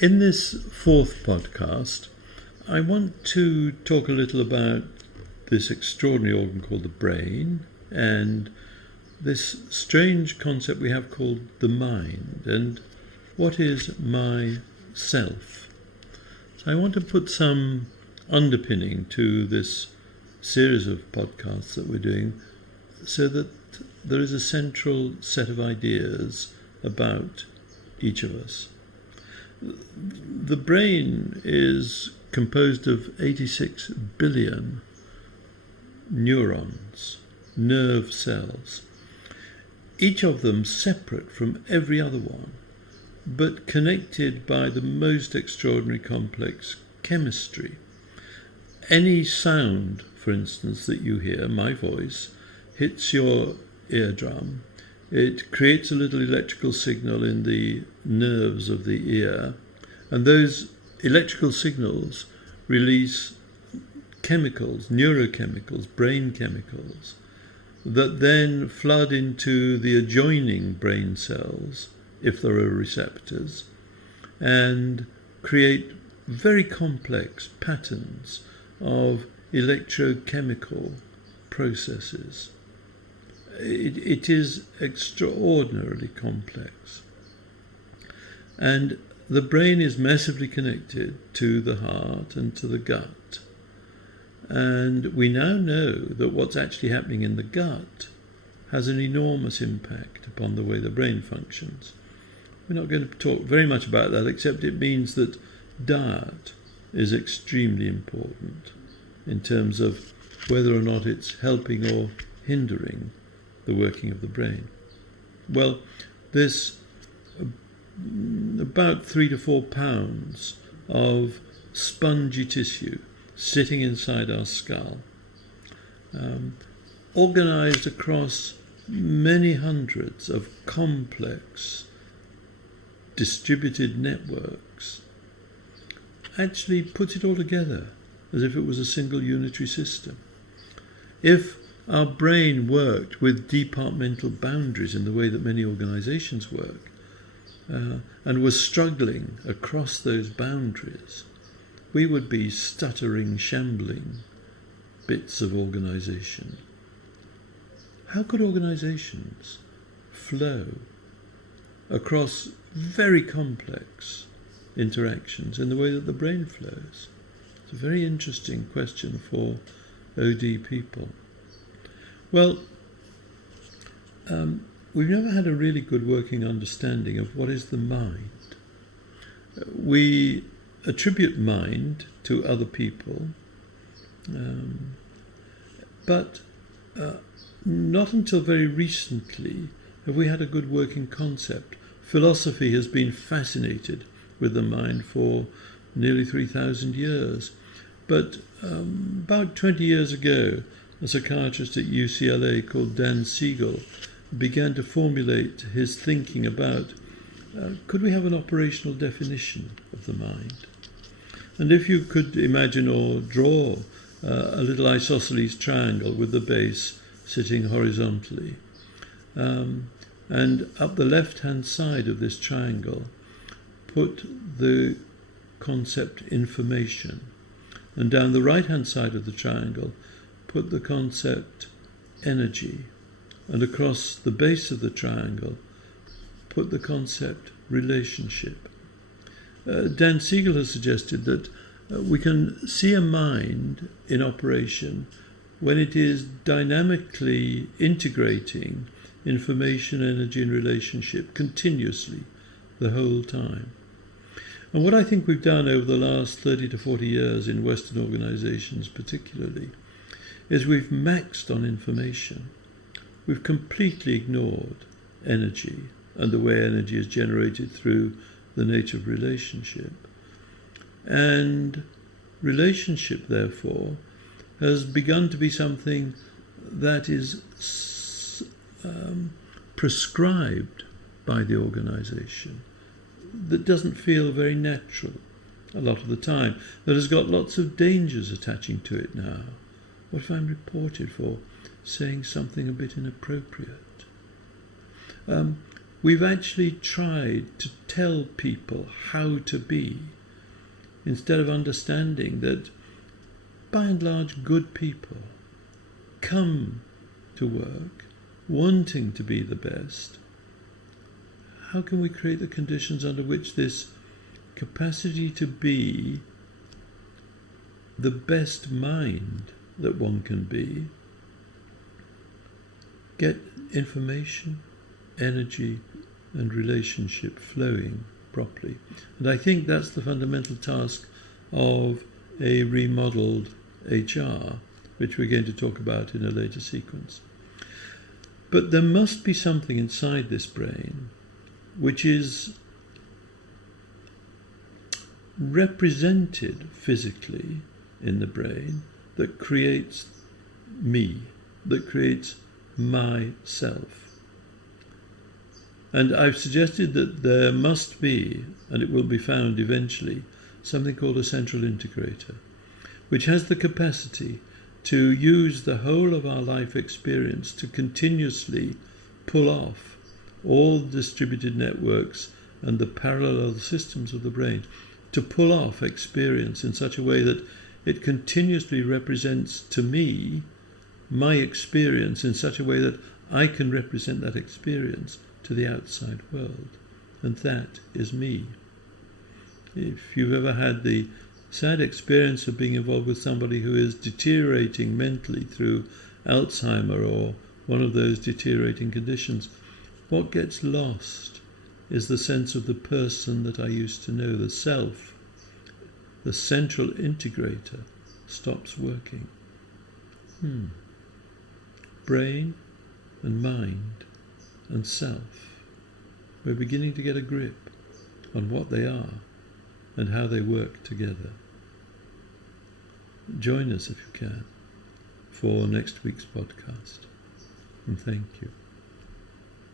In this fourth podcast, I want to talk a little about this extraordinary organ called the brain and this strange concept we have called the mind and what is my self. So I want to put some underpinning to this series of podcasts that we're doing so that there is a central set of ideas about each of us. The brain is composed of 86 billion neurons, nerve cells, each of them separate from every other one, but connected by the most extraordinary complex chemistry. Any sound, for instance, that you hear, my voice, hits your eardrum. It creates a little electrical signal in the nerves of the ear, and those electrical signals release chemicals, neurochemicals, brain chemicals, that then flood into the adjoining brain cells, if there are receptors, and create very complex patterns of electrochemical processes. It is extraordinarily complex. And the brain is massively connected to the heart and to the gut. And we now know that what's actually happening in the gut has an enormous impact upon the way the brain functions. We're not going to talk very much about that, except it means that diet is extremely important in terms of whether or not it's helping or hindering the working of the brain. Well, there's about 3 to 4 pounds of spongy tissue sitting inside our skull, organized across many hundreds of complex distributed networks, actually puts it all together as if it was a single unitary system. If our brain worked with departmental boundaries in the way that many organizations work, and was struggling across those boundaries, we would be stuttering, shambling bits of organization. How could organizations flow across very complex interactions in the way that the brain flows? It's a very interesting question for OD people. Well, we've never had a really good working understanding of what is the mind. We attribute mind to other people, but not until very recently have we had a good working concept. Philosophy has been fascinated with the mind for nearly 3,000 years, but about 20 years ago, a psychiatrist at UCLA called Dan Siegel began to formulate his thinking about could we have an operational definition of the mind? And if you could imagine or draw a little isosceles triangle with the base sitting horizontally, and up the left-hand side of this triangle put the concept information, and down the right-hand side of the triangle put the concept energy, and across the base of the triangle put the concept relationship. Dan Siegel has suggested that we can see a mind in operation when it is dynamically integrating information, energy and relationship continuously the whole time. And what I think we've done over the last 30 to 40 years in Western organizations particularly is we've maxed on information. We've completely ignored energy and the way energy is generated through the nature of relationship. And relationship, therefore, has begun to be something that is prescribed by the organization, that doesn't feel very natural a lot of the time, that has got lots of dangers attaching to it now. What if I'm reported for saying something a bit inappropriate? we've actually tried to tell people how to be, instead of understanding that, by and large, good people come to work wanting to be the best. How can we create the conditions under which this capacity to be the best mind that one can be, get information, energy and relationship flowing properly? And I think that's the fundamental task of a remodelled HR, which we're going to talk about in a later sequence. But there must be something inside this brain which is represented physically in the brain that creates me, that creates myself. And I've suggested that there must be, and it will be found eventually, something called a central integrator, which has the capacity to use the whole of our life experience to continuously pull off all distributed networks and the parallel systems of the brain, to pull off experience in such a way that it continuously represents to me my experience in such a way that I can represent that experience to the outside world. And that is me. If you've ever had the sad experience of being involved with somebody who is deteriorating mentally through Alzheimer or one of those deteriorating conditions, what gets lost is the sense of the person that I used to know, the self. The central integrator stops working. Brain and mind and self. We're beginning to get a grip on what they are and how they work together. Join us if you can for next week's podcast. And thank you.